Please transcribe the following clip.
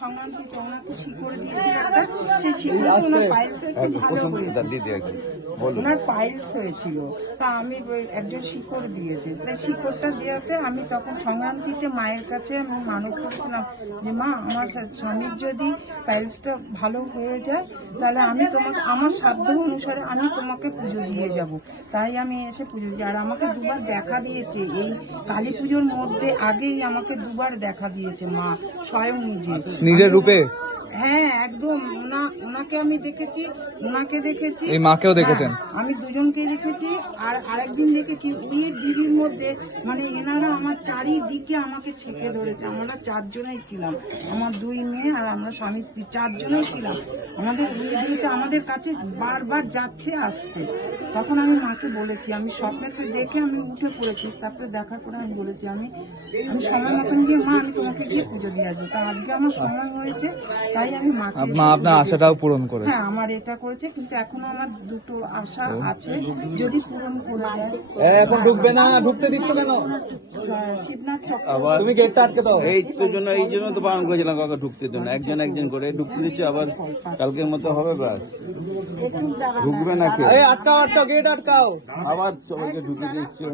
সংক্রান্তিতে ওনাকে শিকড় দিয়েছিল একটা, সেই শিকড় ওনার পাইলস একটু ভালো হয়েছিল, ওনার পাইলস হয়েছিল, তা আমি একজন শিকড় দিয়েছে, তাই শিকড়টা দেওয়াতে আমি তখন সংক্রান্তিতে মায়ের কাছে আমি মানত করেছিলাম যে মা আমার স্বামীর যদি পাইলসটা ভালো হয়ে যায় তাহলে আমি তোমাকে আমার সাধ্য অনুসারে আমি তোমাকে পুজো দিয়ে যাব। তাই আমি এসে পুজো দিই। আর আমাকে দুবার দেখা দিয়েছে এই কালী পুজোর মধ্যে, আগেই আমাকে দুবার দেখা দিয়েছে মা স্বয়ং নিজের রূপে। হ্যাঁ একদম, ওনাকে আমি দেখেছি, ওনাকে দেখেছি, এই মাকেও দেখেছেন? আমি দুজনকে দেখেছি। আর আরেকদিন দেখেছি ওই দিদির মধ্যে, মানে এনারা আমার চারিদিকে আমাকে ছেঁকে ধরেছে। আমরা 4 জনেই ছিলাম, আমার 2 মেয়ে আর আমরা স্বামী স্ত্রী 4 জনেই ছিলাম। আমাদের দিদিতে আমাদের কাছে বারবার যাচ্ছে আসছে। তখন আমি মাকে বলেছি, আমি স্বপ্নেতে দেখে আমি উঠে পড়েছি, তারপরে দেখার পরে আমি বলেছি আমি সময় মতন গিয়ে মা আমি তোমাকে গিয়ে পুজো দিয়ে আসবো। তা আজকে আমার সময় হয়েছে, তাই আমি মাকে মা আপনার আশাটাও পূরণ করেছে। হ্যাঁ আমার এটা করেছে, কিন্তু এখনো আমার 2টো আশা আছে, যদি পূরণ করে দেয়। এখন ঢুকবে না, ঢুকতে দিচ্ছ কেন? শিবনাথ চক তুমি গেটটা আটকে দাও। এই জন্য তো বারণ করেছিলাম কাকা ঢুকতে জন্য, একজন করে ঢুকতে দিচ্ছে, আবার কালকের মতো হবে ব্যাস, ঢুকবে না কেউ। আটকাও গেট আটকাও, আবার সবাইকে ঢুকে দিচ্ছে।